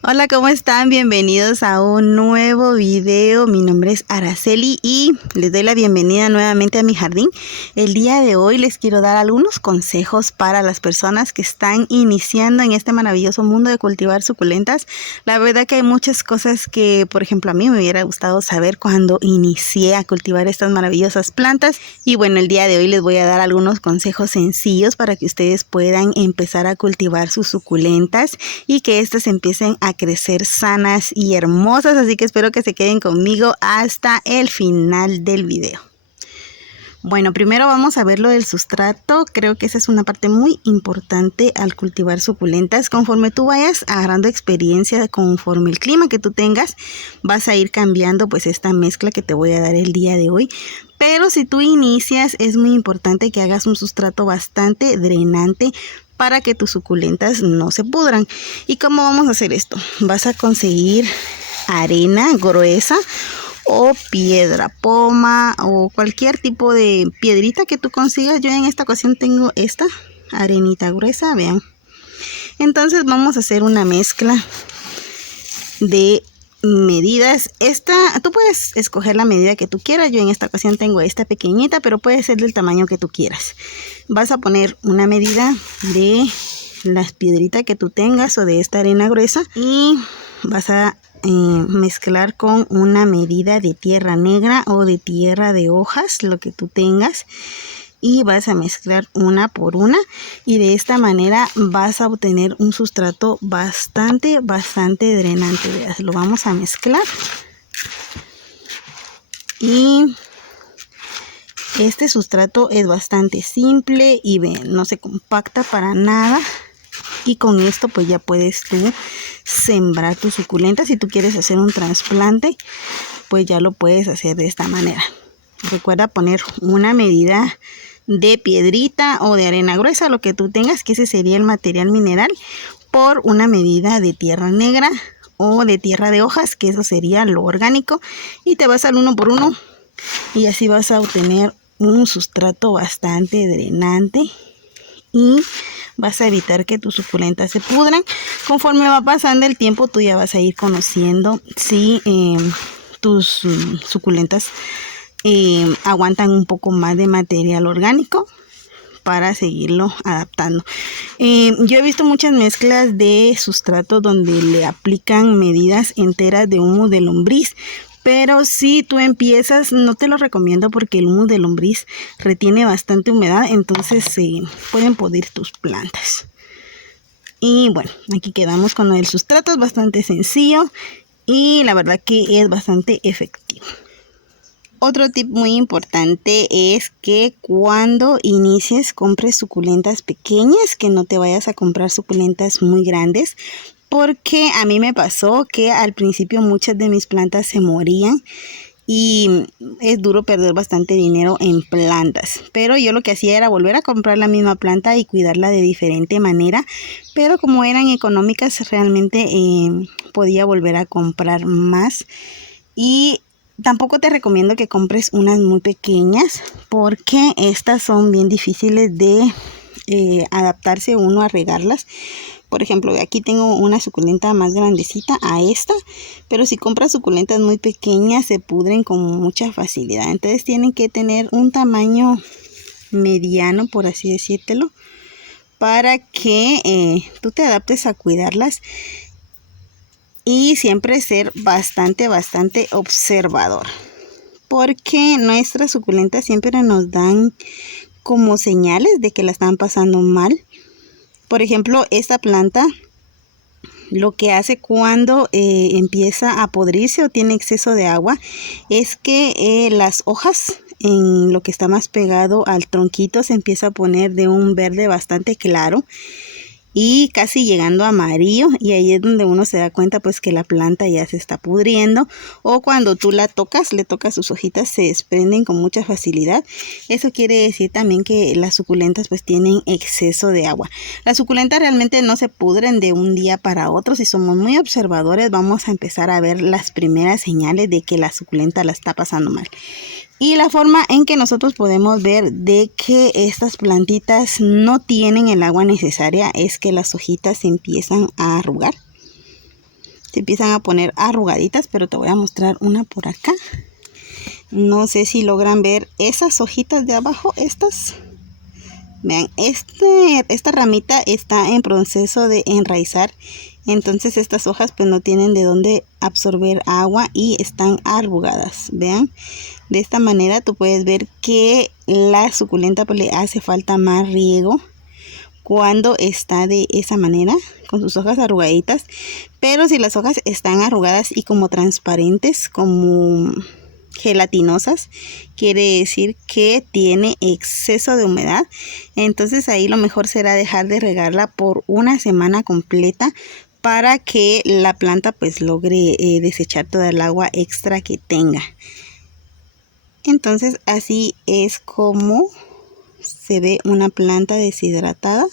Hola, ¿cómo están? Bienvenidos a un nuevo video. Mi nombre es Araceli y les doy la bienvenida nuevamente a mi jardín. El día de hoy les quiero dar algunos consejos para las personas que están iniciando en este maravilloso mundo de cultivar suculentas. La verdad que hay muchas cosas que, por ejemplo, a mí me hubiera gustado saber cuando inicié a cultivar estas maravillosas plantas. Y bueno, el día de hoy les voy a dar algunos consejos sencillos para que ustedes puedan empezar a cultivar sus suculentas y que estas empiecen a crecer sanas y hermosas, así que espero que se queden conmigo hasta el final del video. Bueno, primero vamos a ver lo del sustrato. Creo que esa es una parte muy importante al cultivar suculentas. Conforme tú vayas agarrando experiencia, conforme el clima que tú tengas, vas a ir cambiando pues esta mezcla que te voy a dar el día de hoy. Pero si tú inicias, es muy importante que hagas un sustrato bastante drenante para que tus suculentas no se pudran. ¿Y cómo vamos a hacer esto? Vas a conseguir arena gruesa o piedra poma o cualquier tipo de piedrita que tú consigas. Yo en esta ocasión tengo esta arenita gruesa, vean. Entonces vamos a hacer una mezcla de medidas. Tú puedes escoger la medida que tú quieras. Yo en esta ocasión tengo esta pequeñita, pero puede ser del tamaño que tú quieras. Vas a poner una medida de las piedritas que tú tengas o de esta arena gruesa y vas a mezclar con una medida de tierra negra o de tierra de hojas, lo que tú tengas, y vas a mezclar una por una y de esta manera vas a obtener un sustrato bastante drenante. Veas, lo vamos a mezclar y este sustrato es bastante simple y ven, no se compacta para nada. Y con esto pues ya puedes tú sembrar tus suculentas. Si tú quieres hacer un trasplante, pues ya lo puedes hacer de esta manera. Recuerda poner una medida de piedrita o de arena gruesa, lo que tú tengas, que ese sería el material mineral, por una medida de tierra negra o de tierra de hojas, que eso sería lo orgánico. Y te vas al 1 por 1 y así vas a obtener un sustrato bastante drenante y vas a evitar que tus suculentas se pudran. Conforme va pasando el tiempo, tú ya vas a ir conociendo si tus suculentas aguantan un poco más de material orgánico para seguirlo adaptando. Yo he visto muchas mezclas de sustrato donde le aplican medidas enteras de humus de lombriz. Pero si tú empiezas, no te lo recomiendo porque el humus de lombriz retiene bastante humedad, entonces se pueden podrir tus plantas. Y bueno, aquí quedamos con el sustrato, es bastante sencillo y la verdad que es bastante efectivo. Otro tip muy importante es que cuando inicies compres suculentas pequeñas, que no te vayas a comprar suculentas muy grandes. Porque a mí me pasó que al principio muchas de mis plantas se morían y es duro perder bastante dinero en plantas. Pero yo lo que hacía era volver a comprar la misma planta y cuidarla de diferente manera. Pero como eran económicas, realmente podía volver a comprar más. Y tampoco te recomiendo que compres unas muy pequeñas porque estas son bien difíciles de adaptarse uno a regarlas. Por ejemplo, aquí tengo una suculenta más grandecita a esta, pero si compras suculentas muy pequeñas se pudren con mucha facilidad. Entonces tienen que tener un tamaño mediano, por así decírtelo, para que tú te adaptes a cuidarlas y siempre ser bastante observador. Porque nuestras suculentas siempre nos dan como señales de que la están pasando mal. Por ejemplo, esta planta lo que hace cuando empieza a podrirse o tiene exceso de agua es que las hojas, en lo que está más pegado al tronquito, se empieza a poner de un verde bastante claro y casi llegando a amarillo, y ahí es donde uno se da cuenta pues que la planta ya se está pudriendo, o cuando tú la tocas, le tocas sus hojitas, se desprenden con mucha facilidad. Eso quiere decir también que las suculentas pues tienen exceso de agua. Las suculentas realmente no se pudren de un día para otro. Si somos muy observadores vamos a empezar a ver las primeras señales de que la suculenta la está pasando mal. Y la forma en que nosotros podemos ver de que estas plantitas no tienen el agua necesaria es que las hojitas se empiezan a arrugar. se empiezan a poner arrugaditas, pero te voy a mostrar una por acá. No sé si logran ver esas hojitas de abajo, estas. Vean, esta ramita está en proceso de enraizar, entonces estas hojas pues no tienen de dónde absorber agua y están arrugadas. Vean, de esta manera tú puedes ver que la suculenta pues le hace falta más riego cuando está de esa manera, con sus hojas arrugaditas. Pero si las hojas están arrugadas y como transparentes, como gelatinosas, quiere decir que tiene exceso de humedad. Entonces ahí lo mejor será dejar de regarla por una semana completa para que la planta pues logre desechar toda el agua extra que tenga. Entonces así es como se ve una planta deshidratada,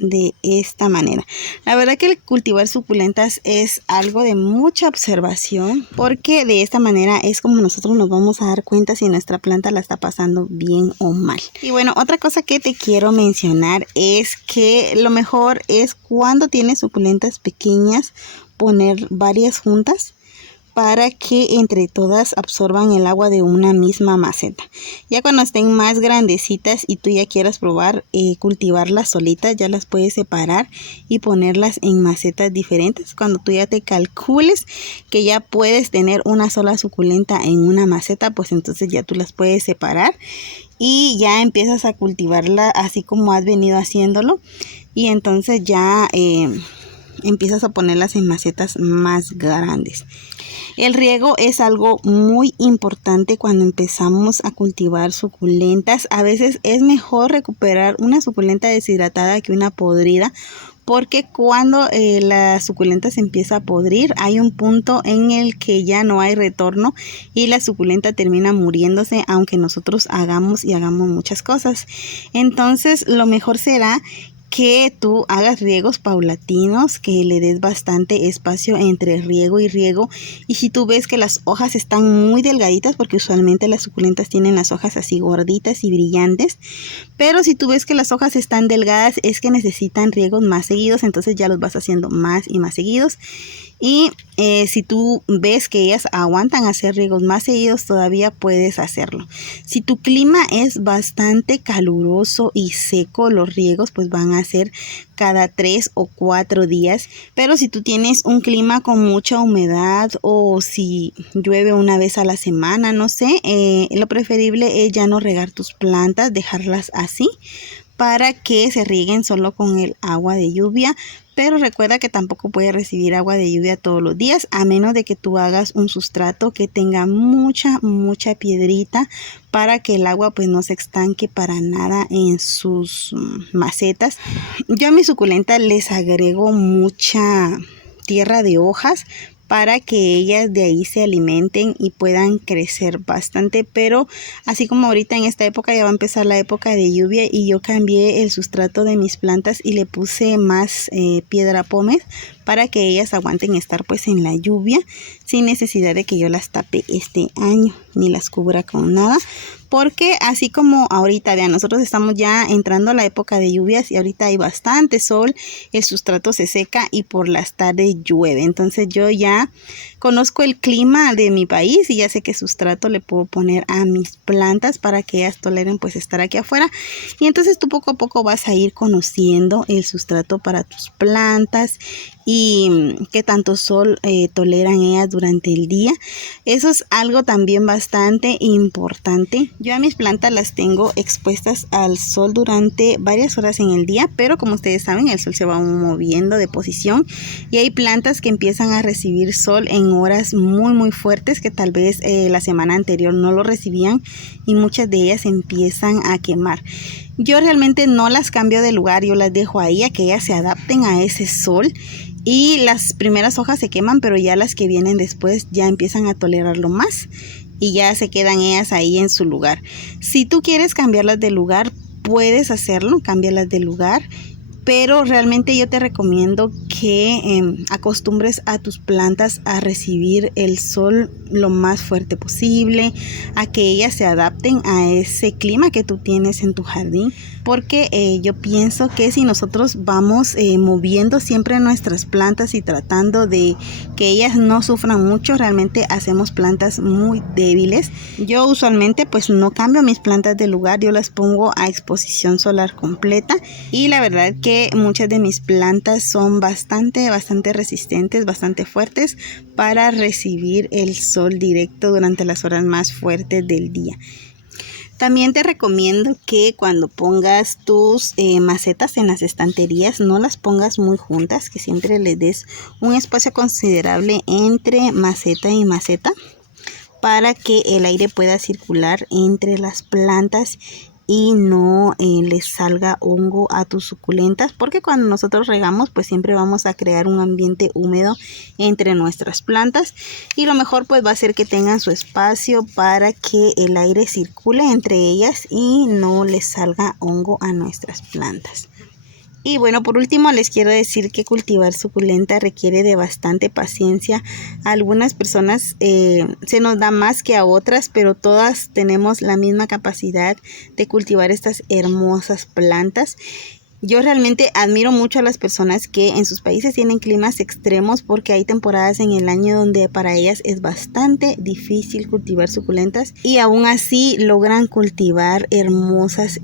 de esta manera. La verdad que el cultivar suculentas es algo de mucha observación, porque de esta manera es como nosotros nos vamos a dar cuenta si nuestra planta la está pasando bien o mal. Y bueno, otra cosa que te quiero mencionar es que lo mejor es cuando tienes suculentas pequeñas poner varias juntas, para que entre todas absorban el agua de una misma maceta. Ya cuando estén más grandecitas y tú ya quieras probar cultivarlas solitas, ya las puedes separar y ponerlas en macetas diferentes. Cuando tú ya te calcules que ya puedes tener una sola suculenta en una maceta, pues entonces ya tú las puedes separar y ya empiezas a cultivarla así como has venido haciéndolo, y entonces ya empiezas a ponerlas en macetas más grandes. El riego es algo muy importante cuando empezamos a cultivar suculentas. A veces es mejor recuperar una suculenta deshidratada que una podrida, porque cuando la suculenta se empieza a podrir, hay un punto en el que ya no hay retorno y la suculenta termina muriéndose, aunque nosotros hagamos muchas cosas. Entonces lo mejor será que tú hagas riegos paulatinos, que le des bastante espacio entre riego y riego. Y si tú ves que las hojas están muy delgaditas, porque usualmente las suculentas tienen las hojas así gorditas y brillantes, pero si tú ves que las hojas están delgadas, es que necesitan riegos más seguidos, entonces ya los vas haciendo más y más seguidos. Y si tú ves que ellas aguantan hacer riegos más seguidos, todavía puedes hacerlo. Si tu clima es bastante caluroso y seco, los riegos pues van a ser cada 3 o 4 días. Pero si tú tienes un clima con mucha humedad, o si llueve una vez a la semana, no sé, lo preferible es ya no regar tus plantas, dejarlas así, para que se rieguen solo con el agua de lluvia. Pero recuerda que tampoco puedes recibir agua de lluvia todos los días, a menos de que tú hagas un sustrato que tenga mucha piedrita, para que el agua pues no se estanque para nada en sus macetas. Yo a mis suculentas les agrego mucha tierra de hojas, para que ellas de ahí se alimenten y puedan crecer bastante. Pero así como ahorita en esta época ya va a empezar la época de lluvia, y yo cambié el sustrato de mis plantas y le puse más piedra pómez, para que ellas aguanten estar pues en la lluvia, sin necesidad de que yo las tape este año ni las cubra con nada. Porque así como ahorita, vean, nosotros estamos ya entrando a la época de lluvias y ahorita hay bastante sol, el sustrato se seca y por las tardes llueve. Entonces yo ya conozco el clima de mi país y ya sé qué sustrato le puedo poner a mis plantas para que ellas toleren pues estar aquí afuera. Y entonces tú poco a poco vas a ir conociendo el sustrato para tus plantas y qué tanto sol toleran ellas durante el día. Eso es algo también bastante importante. Yo a mis plantas las tengo expuestas al sol durante varias horas en el día, pero como ustedes saben, el sol se va moviendo de posición y hay plantas que empiezan a recibir sol en horas muy fuertes, que tal vez la semana anterior no lo recibían, y muchas de ellas empiezan a quemar. Yo realmente no las cambio de lugar, yo las dejo ahí a que ellas se adapten a ese sol. Y las primeras hojas se queman, pero ya las que vienen después ya empiezan a tolerarlo más y ya se quedan ellas ahí en su lugar. Si tú quieres cambiarlas de lugar, puedes hacerlo, cámbialas de lugar, pero realmente yo te recomiendo que acostumbres a tus plantas a recibir el sol lo más fuerte posible, a que ellas se adapten a ese clima que tú tienes en tu jardín, porque yo pienso que si nosotros vamos moviendo siempre nuestras plantas y tratando de que ellas no sufran mucho, realmente hacemos plantas muy débiles. Yo usualmente pues no cambio mis plantas de lugar, yo las pongo a exposición solar completa y la verdad que muchas de mis plantas son bastante resistentes, bastante fuertes para recibir el sol directo durante las horas más fuertes del día. También te recomiendo que cuando pongas tus macetas en las estanterías no las pongas muy juntas, que siempre les des un espacio considerable entre maceta y maceta para que el aire pueda circular entre las plantas y no les salga hongo a tus suculentas, porque cuando nosotros regamos pues siempre vamos a crear un ambiente húmedo entre nuestras plantas y lo mejor pues va a ser que tengan su espacio para que el aire circule entre ellas y no les salga hongo a nuestras plantas. Y bueno, por último les quiero decir que cultivar suculenta requiere de bastante paciencia. A algunas personas se nos da más que a otras, pero todas tenemos la misma capacidad de cultivar estas hermosas plantas. Yo realmente admiro mucho a las personas que en sus países tienen climas extremos, porque hay temporadas en el año donde para ellas es bastante difícil cultivar suculentas y aún así logran cultivar hermosas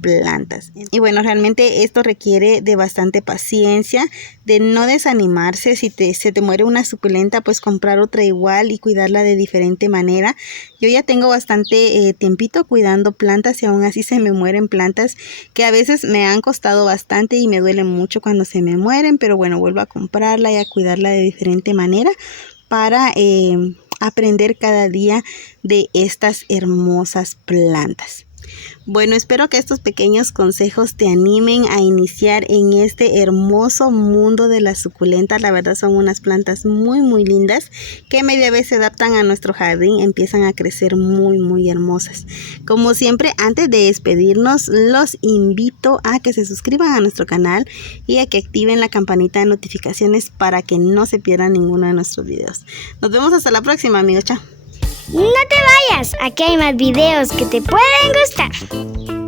plantas. Y bueno, realmente esto requiere de bastante paciencia, de no desanimarse. Si se te muere una suculenta, pues comprar otra igual y cuidarla de diferente manera. Yo ya tengo bastante tiempito cuidando plantas y aún así se me mueren plantas que a veces me han costado bastante y me duele mucho cuando se me mueren, pero bueno, vuelvo a comprarla y a cuidarla de diferente manera para aprender cada día de estas hermosas plantas. Bueno, espero que estos pequeños consejos te animen a iniciar en este hermoso mundo de las suculentas. La verdad son unas plantas muy lindas que media vez se adaptan a nuestro jardín, empiezan a crecer muy hermosas. Como siempre, antes de despedirnos, los invito a que se suscriban a nuestro canal y a que activen la campanita de notificaciones para que no se pierdan ninguno de nuestros videos. Nos vemos hasta la próxima, amigos. Chao. No te vayas, aquí hay más videos que te pueden gustar.